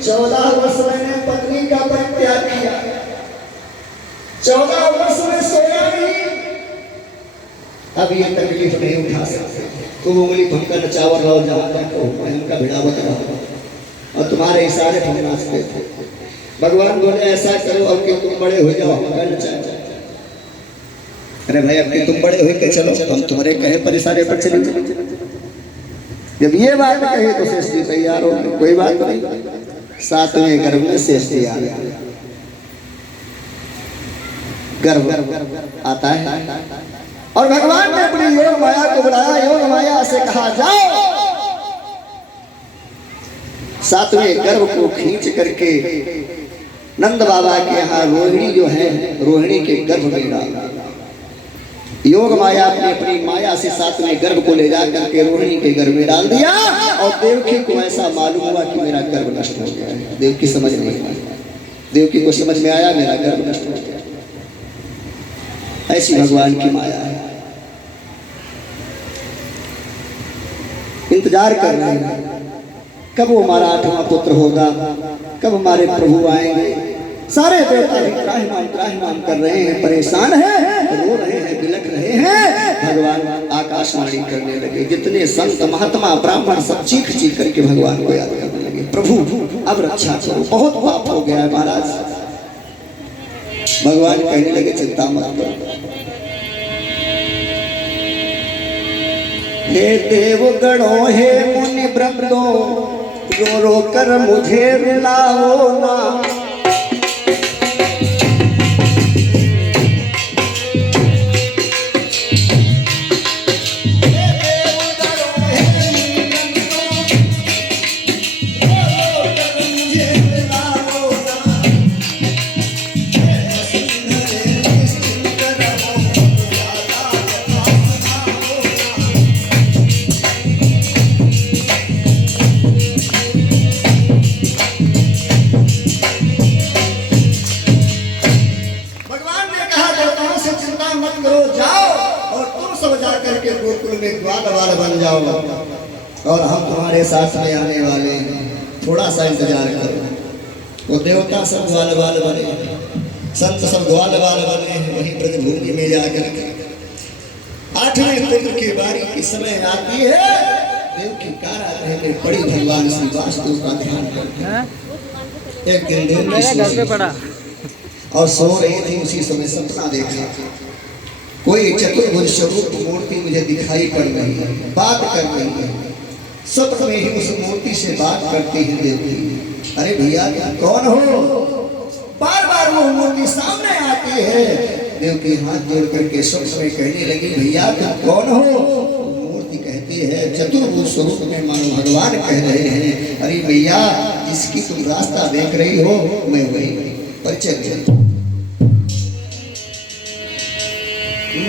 14 वर्ष मैंने पत्नी का परित्याग किया, 14 वर्ष में सोया नहीं। अब ये तकलीफ नहीं उठा सकते। तुम उंगली भमका नचावर रहो जहाँ तक उनका भिड़ावत रहो और तुम्हारे इशारे पर नाचते थे। भगवान बोले ऐसा करो अब कि तुम बड़े हो जाओ, अरे भाई अब कि तुम बड़े हो के चलो, हम तुम्हारे कहे पर इशारे पर चले। जब ये बात कही तो शेष जी तैयार हो, कोई बात नहीं। 7वें गर्भ में शेष जी आ गया। गर्भ आता है और भगवान ने अपनी योग माया को बुलाया, योग माया से कहा जाओ 7वें गर्भ को खींच करके नंद बाबा के यहाँ रोहिणी जो है, रोहिणी के गर्भ में डाला। योग माया ने अपनी माया से 7वें गर्भ को ले जाकर के रोहिणी के गर्भ में डाल दिया और देवकी को ऐसा मालूम हुआ कि मेरा गर्भ नष्ट हो गया है। देवकी समझ नहीं आया, देवकी को समझ में आया मेरा गर्भ नष्ट हो गया। ऐसी भगवान की माया है। इंतजार कर रहे हैं कब वो हमारा 8वां पुत्र होगा, कब हमारे प्रभु आएंगे। सारे देवता भी त्राहिमाम कर रहे हैं, परेशान हैं, रो रहे हैं, बिलख रहे हैं। भगवान आकाशवाणी करने लगे। जितने संत महात्मा ब्राह्मण सब चीख चीख करके भगवान को याद करने लगे, प्रभु अब रक्षा करो, बहुत पाप हो गया है महाराज। भगवान कहने लगे चिंता मत करो। हे देवगणों, हे मुनि ब्रह्मो, रो रो कर मुझे रुलाओ ना। बन जाओ और हम तुम्हारे साथ में आने वाले हैं, थोड़ा सा इंतजार करो। वो देवता सब ग्वाल बाल बने, संत सब ग्वाल बाल बने, वहीं ब्रजभूमि में जाकर 8वें पुत्र की बारी की समय आती है। देव की कारागृह में पड़ी भगवान श्री वासुदेव का ध्यान करते। एक दिन देव पड़ा और सो रही थी, उसी समय सपना देखा। कोई चतुर्भुज स्वरूप मूर्ति मुझे दिखाई पड़ रही है, बात कर रही है। स्वप्न में ही उस मूर्ति से बात करती है देवकी। अरे भैया तुम कौन हो? बार बार वो मूर्ति सामने आती है। देवकी हाथ जोड़ करके स्वप्न में कहने लगी, भैया तुम कौन हो? मूर्ति कहती है चतुर्भुज स्वरूप में मानो भगवान कह रहे हैं, अरे भैया जिसकी तुम रास्ता देख रही हो मैं वही। परिचय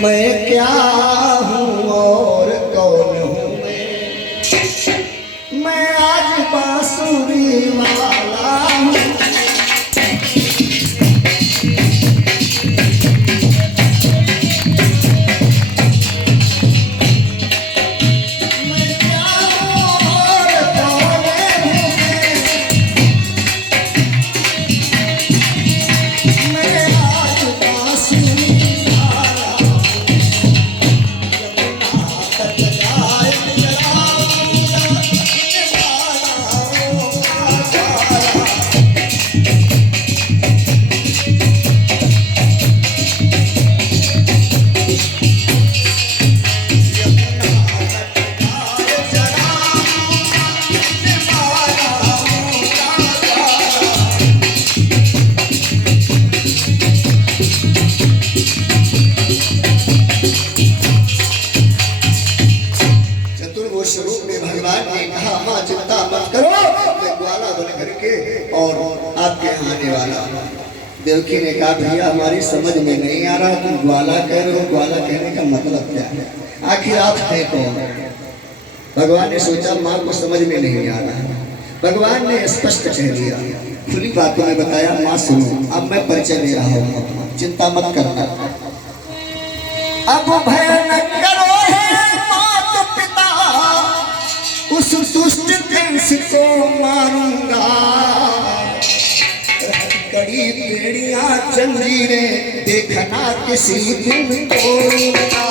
मैं क्या हूँ और कौन हूँ मैं आज बांसुरी वाला हूँ। देवकी ने कहा भैया हमारी समझ में नहीं आ रहा, तुम ग्वाला कह रहे हो, ग्वाला कहने का मतलब क्या है? आखिर आप है कौन? भगवान ने सोचा माँ को समझ में नहीं आ रहा। भगवान ने स्पष्ट कह दिया, खुली बातों में बताया, माँ सुनो अब मैं परिचय दे रहा हूँ, चिंता मत करना। अब भय न करो हे माता पिता, उस दुष्ट कंस को मारूंगा। जंजीरें देखना किसी दिन तोड़ूंगा।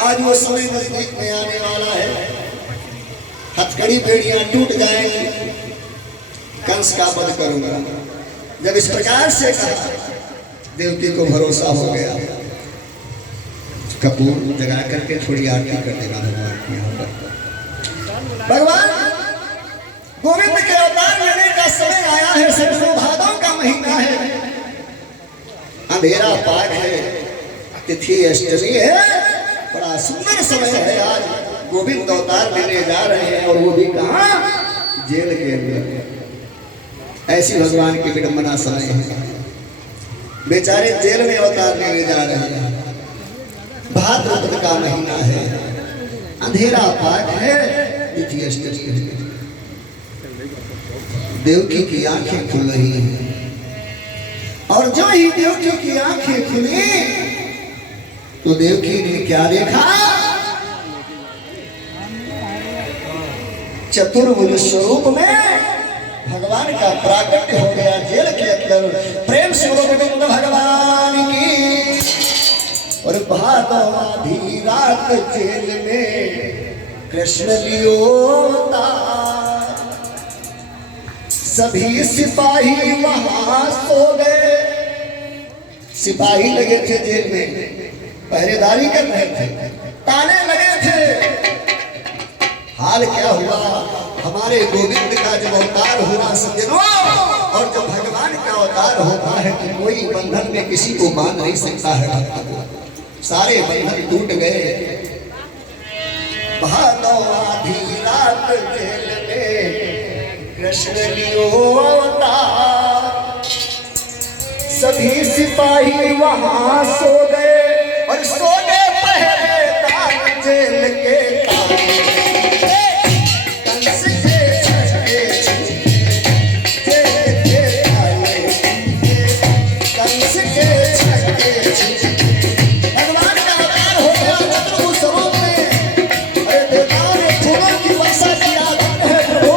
आज वो समय नजदीक में आने वाला है, हथकड़ी बेड़ियां टूट जाएंगी, कंस का वध करूंगा। जब इस प्रकार से कहा, देवकी को भरोसा हो गया। कपूर जगा करके थोड़ी आरती कर देगा भगवान की। यहाँ पर भगवान गोविंद के अवतार लेने का समय आया है। सत्रह भादों का महीना है, अंधेरा पाक है, तिथि अष्टमी है, बड़ा सुंदर समय है। आज गोविंद अवतार लेने जा रहे हैं और वो भी कहाँ, जेल के अंदर। ऐसी भगवान की विडंबना समय है, बेचारे जेल में अवतार लेने जा रहे हैं। भाद्रपद का महीना है, अंधेरा पाक है, तिथि अष्टमी है। देवकी की आंखें खुल रही हैं और जो ही देवकी की आंखें खुली तो देवकी ने क्या देखा, चतुर्भुज स्वरूप में भगवान का प्राकट्य हो गया जेल के अंदर। प्रेम से गोविंद भगवान की। और भादवी रात जेल में कृष्ण लियोता, सभी सिपाही वहां सो गए। सिपाही लगे थे जेल में, पहरेदारी कर रहे थे, ताले लगे थे। हाल क्या हुआ, हमारे गोविंद का जब अवतार हुआ सज्जनों, और जब भगवान का अवतार होता है तो कोई बंधन में किसी को बांध नहीं सकता है। सारे बंधन टूट गए। भादवी रात जेल में कृष्ण लियो अवतार, सभी सिपाही वहां सो गए और सोने पहरेदार जेल के कंस के छक्के जेल के ताले, कंस के छक्के। भगवान का अवतार हो गया चतुर्भुज स्वरूप में। अरे देवताओं ने फूलों की वर्षा की आदत है प्रभु।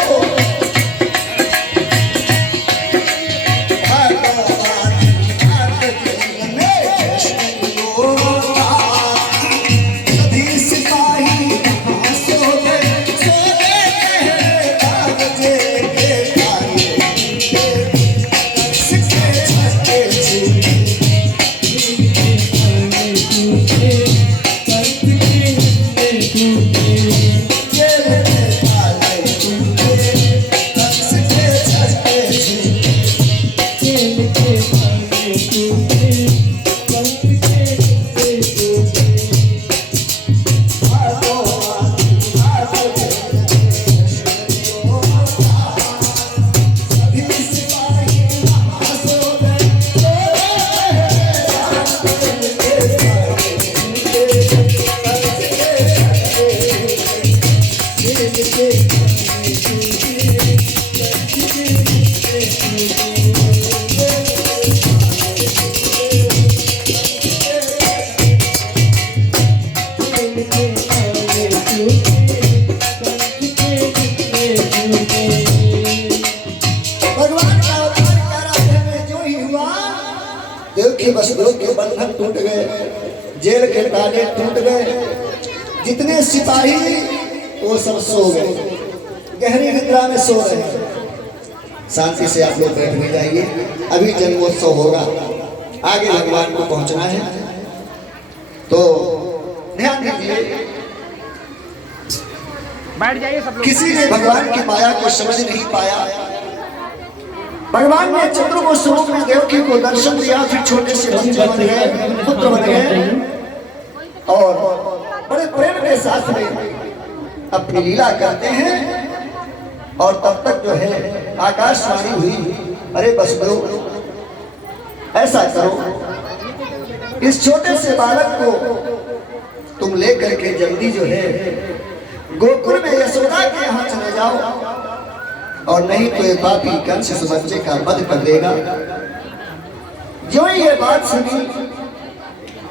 बस लोग के बंधन टूट गए, जेल के ताले टूट गए। जितने सिपाही वो सब सो गए, गहरी निद्रा में सो रहे हैं। शांति से आप लोग बैठ भी जाइए, अभी जन्मोत्सव होगा, आगे भगवान को पहुंचना है, तो ध्यान दीजिए। बैठ जाइए सब लोग। किसी ने भगवान की माया को समझ नहीं पाया। भगवान ने चतुर्भुज स्वरूप में देवकी को दर्शन दिया, फिर छोटे से बच्चे बन गए, पुत्र बन गए और बड़े प्रेम के साथ में अपनी लीला करते हैं। और तब तक जो है आकाशवाणी हुई, अरे बसदेव ऐसा करो, इस छोटे से बालक को तुम लेकर के जल्दी जो है गोकुल में यशोदा के यहाँ चले जाओ, और नहीं तो ये पापी कंस इस बच्चे का वध कर देगा। जो ये बात सुनी,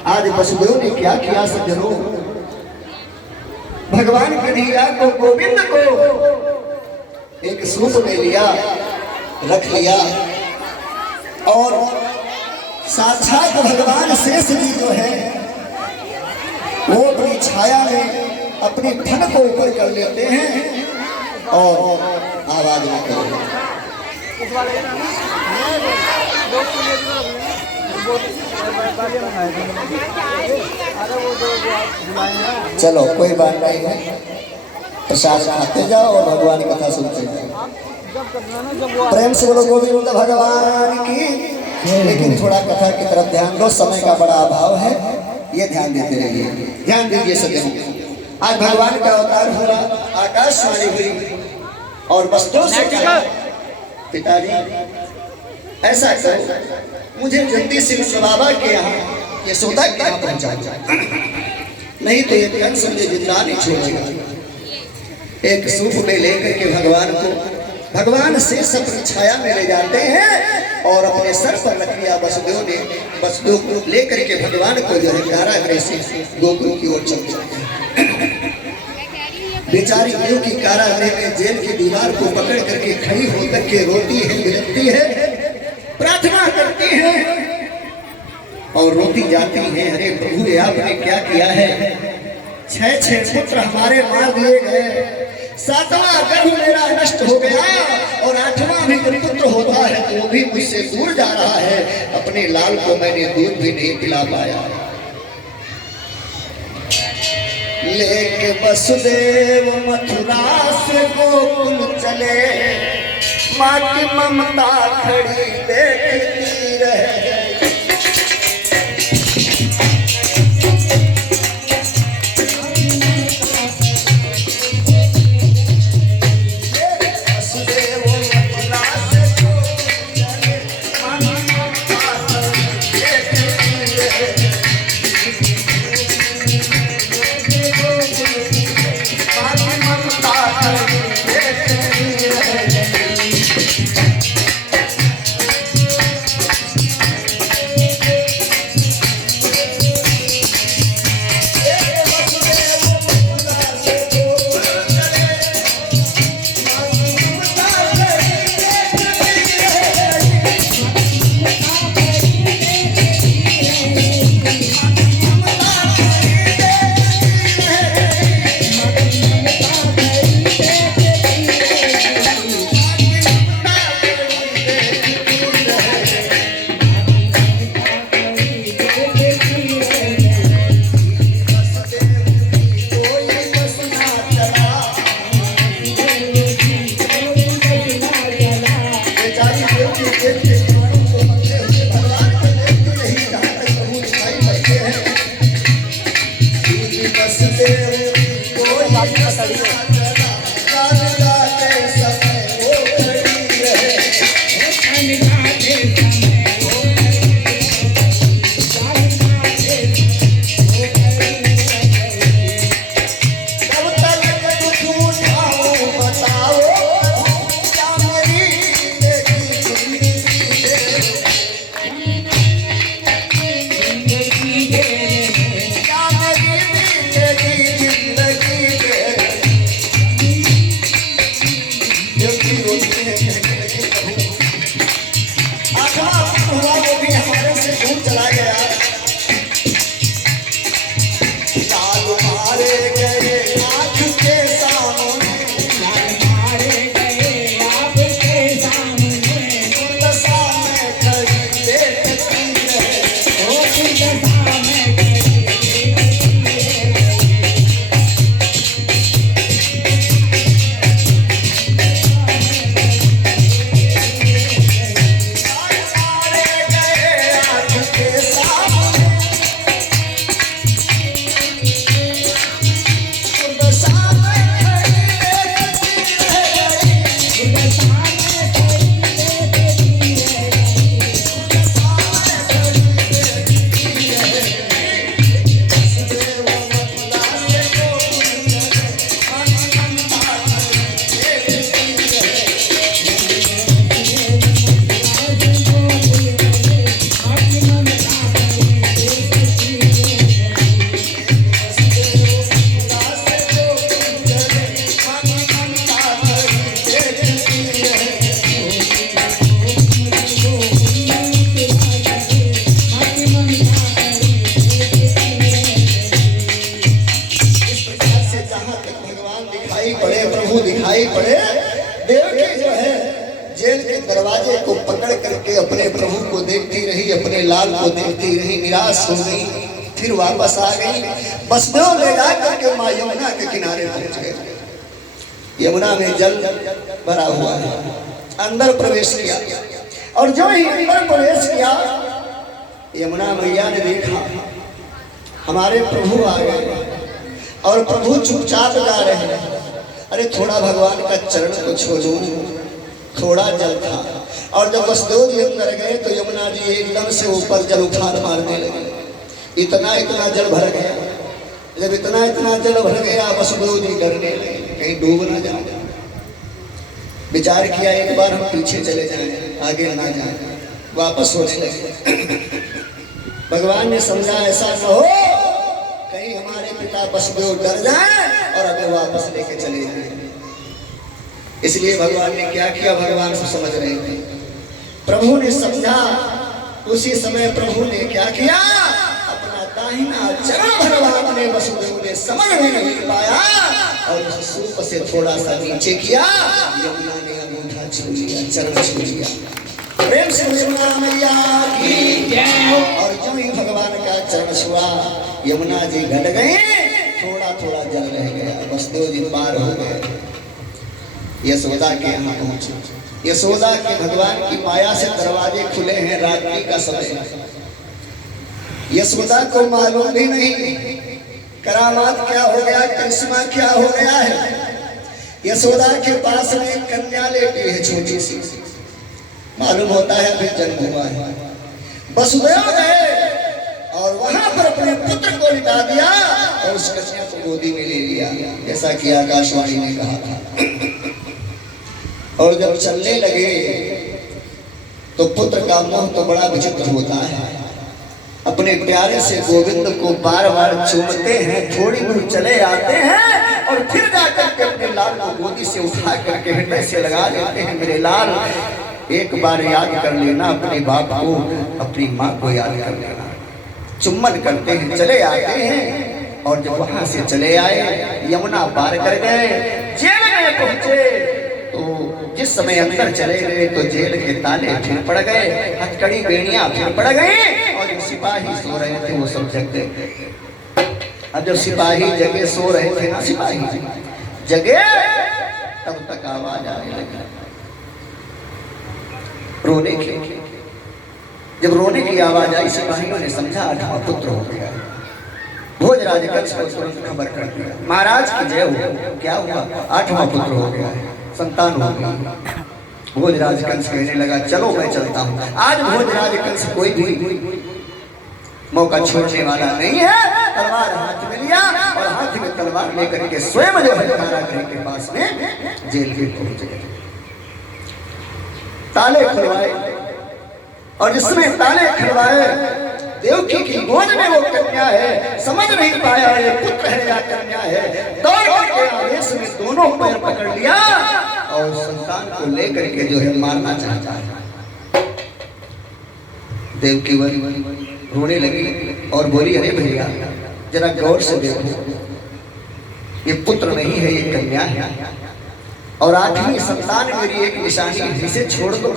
आज वसुदेव ने क्या किया सज्जनों, भगवान कन्हैया को, गोविंद को एक सूप में लिया, रख लिया, और साक्षात भगवान शेष जी जो है वो अपनी छाया में अपनी ठन को ऊपर कर लेते हैं और आवाज न करो। चलो कोई बात नहीं है, प्रसाद खाते जाओ और भगवान की कथा सुनते जाओ। प्रेम से बोलो गोविंद भगवान की। लेकिन थोड़ा कथा की तरफ ध्यान दो, समय का बड़ा अभाव है, ये ध्यान देते रहिए, ध्यान दीजिए सदैव। आज भगवान का अवतार हुआ, आकाशवाणी हुई, और वस्तुओं से कहा, पिताजी ऐसा करो, मुझे जल्दी से बाबा के यहाँ, यशोदा के यहाँ पहुँचा जाए, नहीं तो ये कंस मुझे जिंदा नहीं छोड़ेगा। एक सूप में लेकर के भगवान को, भगवान से सब छाया में ले जाते हैं और अपने सर पर रख लिया। वसुदेव को लेकर के भगवान को जो है कारागृह से गोकुल की ओर चल जाते। बेचारी देव की कारागृह में जेल की दीवार को पकड़ करके खड़ी होकर के रोती है, बिलखती है, प्रार्थना करती है और रोती जाती है, अरे प्रभु ये आपने क्या किया है, 6 पुत्र हमारे मार दिए गए, 7वां गर्भ मेरा नष्ट हो गया, और 8वां भी जब पुत्र होता है तो वो भी मुझसे दूर जा रहा है, अपने लाल को मैंने दूध भी नहीं पिला पाया। लेके वसुदेव मथुरा से गोकुल चले, माँ की ममता खड़ी देखती रह। एक भगवान दिखाई पड़े, प्रभु दिखाई पड़े। देवकी जो है जेल के दरवाजे को पकड़ करके अपने प्रभु को देखती रही, अपने लाल को देखती रही, निराश हो गई, फिर वापस आ गई। वसुदेव ले जा करके माँ यमुना के किनारे पहुंच गए। यमुना में जल भरा हुआ है, अंदर प्रवेश किया और जो ही अंदर प्रवेश किया यमुना मैया ने देखा हमारे प्रभु आ गए और प्रभु चुपचाप गा रहे हैं। अरे थोड़ा भगवान का चरण को छोड़ो, थोड़ा जल था। और जब वसुदेव जी अंदर गए तो यमुना जी एकदम से ऊपर जल उफान मारने लगे। इतना इतना जल भर गया। जब इतना इतना जल भर गया वसुदेव जी डरने लगे कहीं डूब ना जाए। विचार किया एक बार हम पीछे चले जाएं, आगे ना जाएं, वापस होने लगे। भगवान ने समझा ऐसा न हो कहीं हमारे पिता वसुदेव डर जाए और हमें वापस लेके चले जाए। इसलिए भगवान ने क्या किया, भगवान से समझ रहे थे, प्रभु ने समझा। उसी समय प्रभु ने क्या किया, अपना दाहिना चरण भगवान ने वसुदेव ने समझ नहीं पाया और उस सूप से थोड़ा सा नीचे किया। यमुना ने अंगूठा छू लिया, चरण छू लिया। प्रेम से यमुना मैया की जय। और जो ही भगवान का चरण छुआ यमुना जी घट गए, थोड़ा थोड़ा जल रह गया। वसुदेव जी पार हो गए, यशोदा के यहाँ पहुंचे। यशोदा के भगवान की माया से दरवाजे खुले हैं, रात्रि का समय। यशोदा को मालूम भी नहीं करामात क्या हो गया, करिश्मा क्या हो गया है। यशोदा के पास में एक कन्या लेटी है छोटी सी, मालूम होता है फिर जन्म हुआ है। वसुदेव गए और वहां पर अपने पुत्र को लिटा दिया और उस कन्या को गोदी में ले लिया, जैसा कि आकाशवाणी ने कहा था। और जब चलने लगे तो पुत्र का मुंह तो बड़ा विचित्र होता है। अपने प्यारे से गोविंद को बार बार चूमते हैं, थोड़ी दूर चले आते हैं और फिर जाकर के अपने लाल को गोदी से उठा करके हृदय से लगा देते हैं। मेरे लाल एक बार याद कर लेना अपने बाप को, अपनी माँ को याद कर लेना। चुम्बन करते हैं, चले आते हैं और जब वहां से चले आए यमुना पार कर गए, जेल में पहुंचे तो जिस समय अंदर चले गए तो जेल के ताले फिर पड़ गए, हथकड़ी बेड़ियां फिर पड़ गई और जो सिपाही सो रहे थे वो सब जग गए। अब जब सिपाही जगे सो रहे थे ना, सिपाही जगे तब तक आवाज आने लगी रोने की। जब रोने की आवाज आई सिपाहियों ने समझा आठवां पुत्र हो गया। भोजराज कंस को तुरंत खबर कर दिया, महाराज की जय हो। क्या हुआ, आठवां पुत्र हो गया है, संतान हो गई। भोजराज कंस कहने लगा चलो मैं चलता हूँ। आज भोजराज कंस कोई भी मौका छोड़ने वाला नहीं है। तलवार हाथ में लिया और हाथ में तलवार लेकर के स्वयं जो है कारागृह के पास में जेल में पहुंच गए। ताले खुलवाए और जिसमें ताले खुलवाए देवकी की गोद में वो कन्या है, समझ नहीं पाया ये पुत्र है या कन्या है। दौड़ के आवेश में दोनों पैर पकड़ लिया और संतान को लेकर के जो है मारना चाहता है। देवकी रोने लगी और बोली अरे भैया जरा गौर से देखो, ये पुत्र नहीं है ये कन्या है और आखिरी संतान मेरी एक निशानी है, इसे छोड़ दो।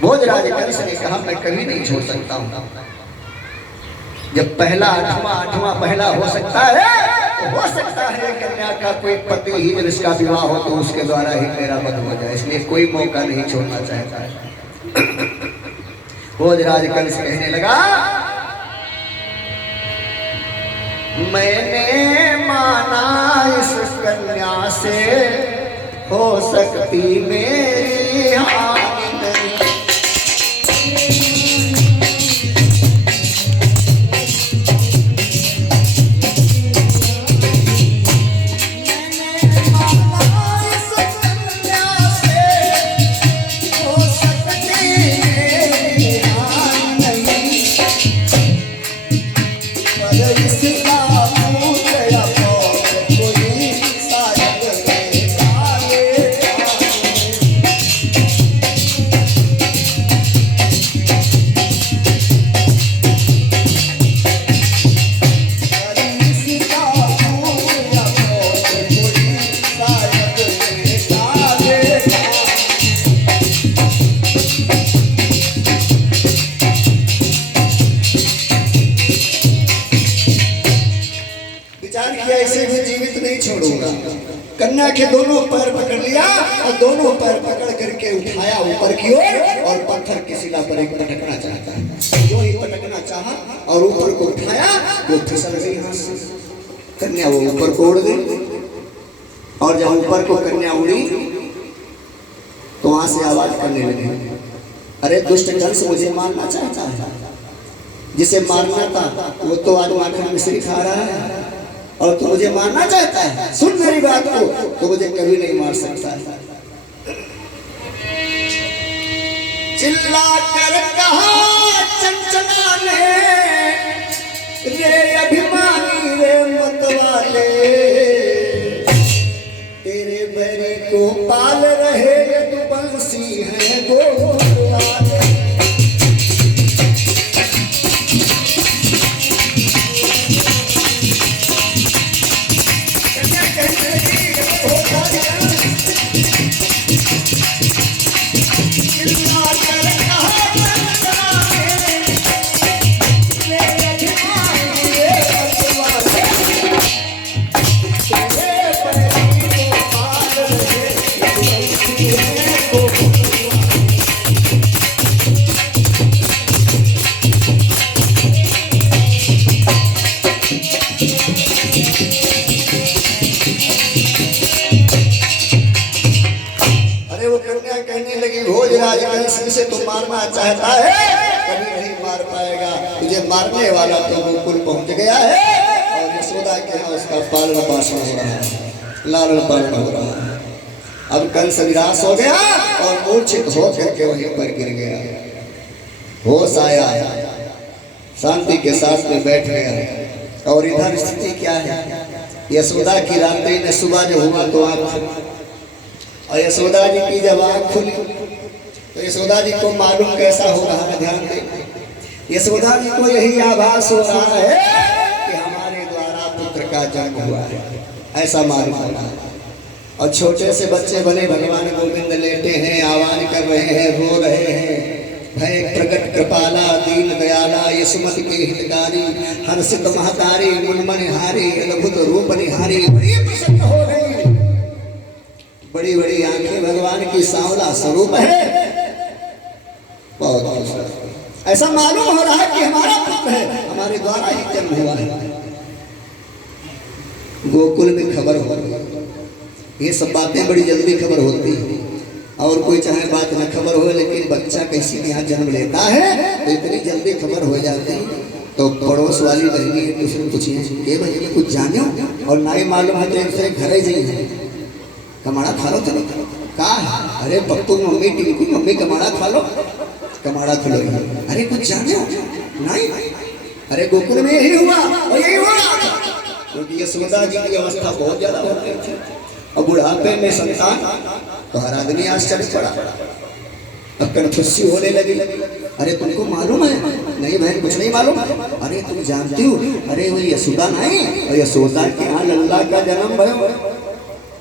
भोजराज कंस ने कहा मैं कभी नहीं छोड़ सकता हूं। जब पहला आठवां पहला हो सकता है तो हो सकता है कन्या का कोई पति ही जब इसका विवाह हो तो उसके द्वारा ही मेरा वध हो जाए, इसलिए कोई मौका नहीं छोड़ना चाहता है। भोजराज कंस कहने लगा मैंने माना इस कन्या से हो सकती मेरी हानि नहीं। भी जीवित नहीं छोड़ूंगा। कन्या के दोनों पैर पकड़ लिया और दोनों पैर पकड़ करके उठाया ऊपर की ओर और पत्थर की शिला पर एक पटकना चाहता है। जो ही पटकना चाहा और ऊपर को उठाया वो फिसल गई हाथ से। कन्या वो ऊपर को उड़ गई और जब ऊपर को कन्या उड़ी तो वहां से आवाज करने लगी, अरे दुष्ट कंस मुझे मारना चाहता है। जिसे मारना था वो तो आज माखन मिश्री खा रहा है और तू मुझे मारना चाहता है। सुन मेरी बात को, तो मुझे कभी नहीं मार सकता है। चिल्ला कर कहा चंचला ने, रे अभिमानी रे मतवाले, तेरे बैरी को पाल रहे तू बंसी है गोवाले। से तो मारना चाहता है, कभी नहीं मार पाएगा। तुझे मारने वाला तो गोकुल पहुंच गया है और यशोदा के यहाँ उसका पालन पोषण हो रहा है, लालन पालन हो रहा है। अब कंस निराश हो गया और मूर्छित हो करके वहीं पर गिर गया। होश आया, शांति के साथ में बैठ गया। और इधर स्थिति क्या है, यशोदा की रात्रि में सुबह जो हुआ तो आँख, और यशोदा जी की जब आँख खुली तो यशोदा जी को मालूम कैसा हो रहा है, ध्यान दें। यशोदा जी को यही आभास हो रहा है कि हमारे द्वारा पुत्र का जन्म हुआ है, ऐसा मालूम हो रहा है। और छोटे से बच्चे बने भगवान गोविंद लेटे हैं, आह्वान कर रहे हैं, रो रहे हैं। भय प्रकट कृपाला दीन दयाला यशुमति के हितकारी, हर्षित महतारी मुनमनिहारी अद्भुत रूप निहारी। बड़ी प्रसन्न हो गई, बड़ी बड़ी आंखें भगवान की सांवला स्वरूप है। बहुत ऐसा मालूम हो रहा है कि हमारा पुत्र है, हमारे द्वारा ही जन्म हुआ है। गोकुल में खबर हो रही, ये सब बातें बड़ी जल्दी खबर होती है। और कोई चाहे बात न खबर हो, लेकिन बच्चा किसी के यहाँ जन्म लेता है तो इतनी जल्दी खबर हो जाती है। तो पड़ोस वाली बहनी एक दूसरे को पूछिए के भाई कुछ जाने हो, और ना ही मालूम है तो एक दूसरे घर ही जाइए, कमाड़ा खा लो चलो का। अरे पप्पू मम्मी टिंकू मम्मी कमाड़ा खा लो, कमाड़ा खुलो। अरे कुछ जाने हो नहीं, अरे गोकुल में यही हुआ और यही हुआ, क्योंकि यशोदा जी की अवस्था बहुत ज्यादा हो गई थी और बुढ़ापे में संतान, तो हर आदमी आश्चर्य पड़ा। अब कन्फ्यूसी होने लगी, अरे तुमको मालूम है? नहीं बहन कुछ नहीं मालूम। अरे तुम जानती हो, अरे वो यशोदा नहीं, और यशोदा के यहाँ लल्ला का जन्म भयो।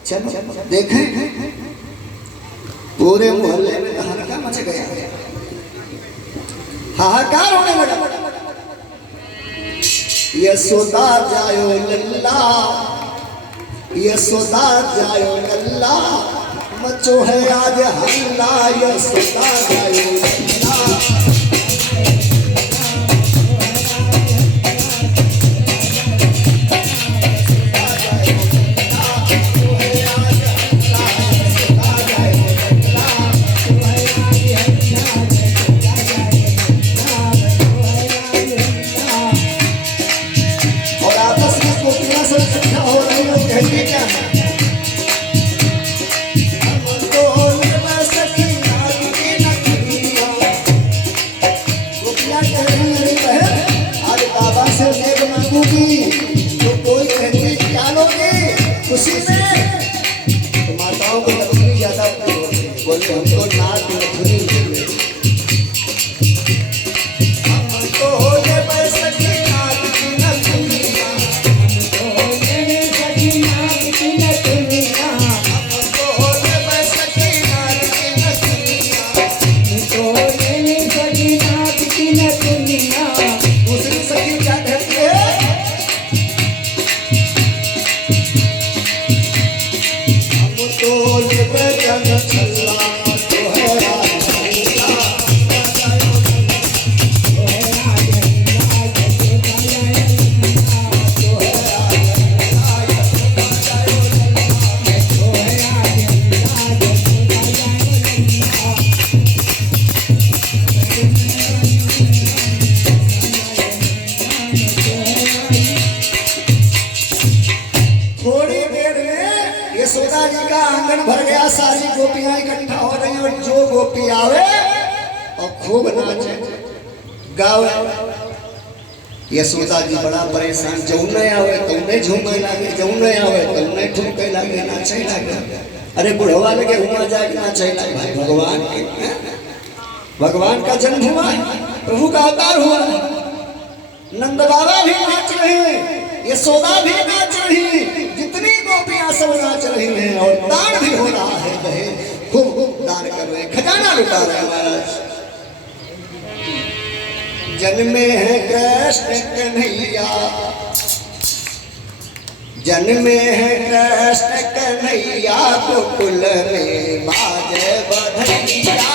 चलो देखें, पूरे मोहल्ले में हल्का मच गया, हाहाकार होने लगा। यशोदा जायो लल्ला, यशोदा जायो लल्ला, मचो है आज हल्ला। यशोदा जायो लल्ला, खुशी में तो माताओं को नथुनी ज्यादा बोलते, हमको नाक नथुनी हमको हो ये बैसखी नाक की नथुनिया, हमको हो ये बैसखी नाक की नथुनिया, हमको हो ये बैसखी नाक की नथुनिया, हमको हो ये बैसखी नाक की नथुनिया। दूसरी सखी क्या कहती है? संग छल्ला तोहरा यशोदा जी का आंगन भर गया, सारी गोपियां इकट्ठा हो रही और जो गोपी आवे और खूब नाचे गावे। यशोदा जी बड़ा परेशान, जो नहीं आवे तो उन्हें झूमे लागे, जो नहीं आवे तो उन्हें ठुमके लागे, नाचे लागे। अरे बुढ़वा लगे घुमा जाए नाचे लागे। भाई भगवान के भगवान का जन्म हुआ, प्रभु का अवतार हुआ। नंद बाबा भी नाच रहे हैं, यशोदा भी नाच रही, जितनी गोपियां सब नाच रही हैं और दान भी हो रहा है। बहे खूब खूब दान कर रहे हैं, खजाना लुटा रहे हैं महाराज। जन्मे है कृष्ण कन्हैया, जन्मे है कृष्ण कन्हैया, गोकुल में बाजे बधैया।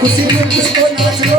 खुशी में किसको नाच लो।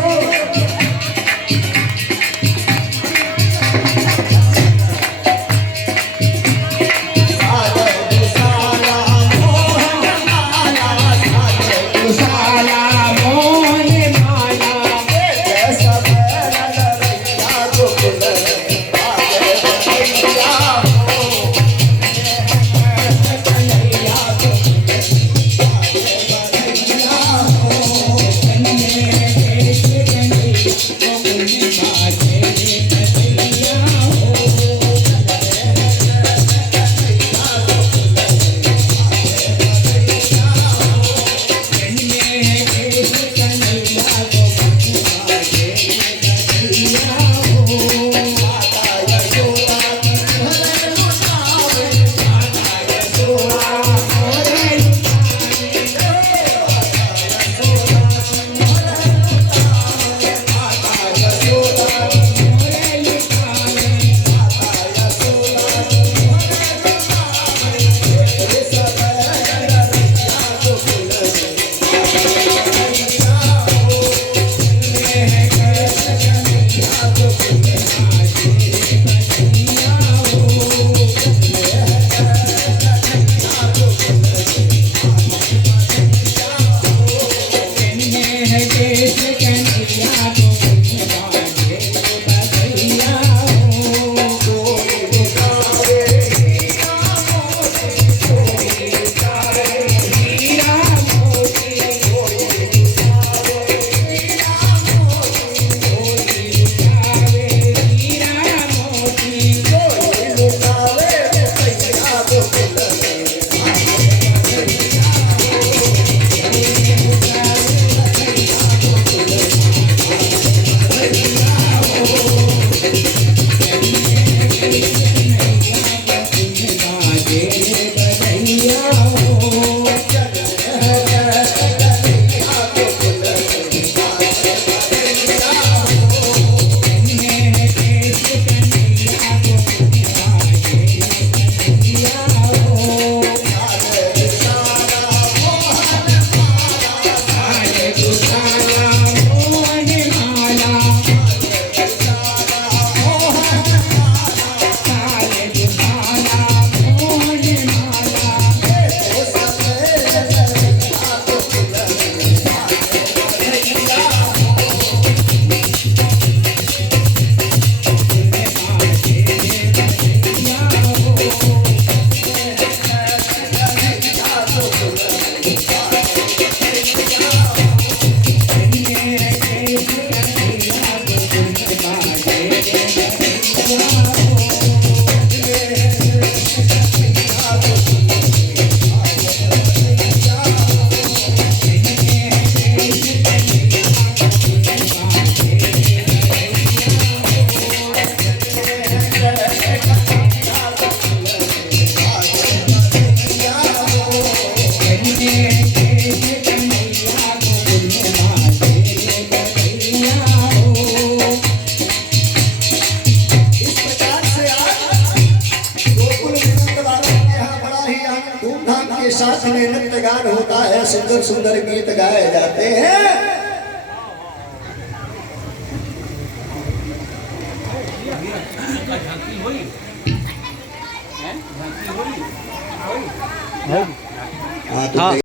सुंदर सुंदर गीत गाए जाते हैं। हाँ तो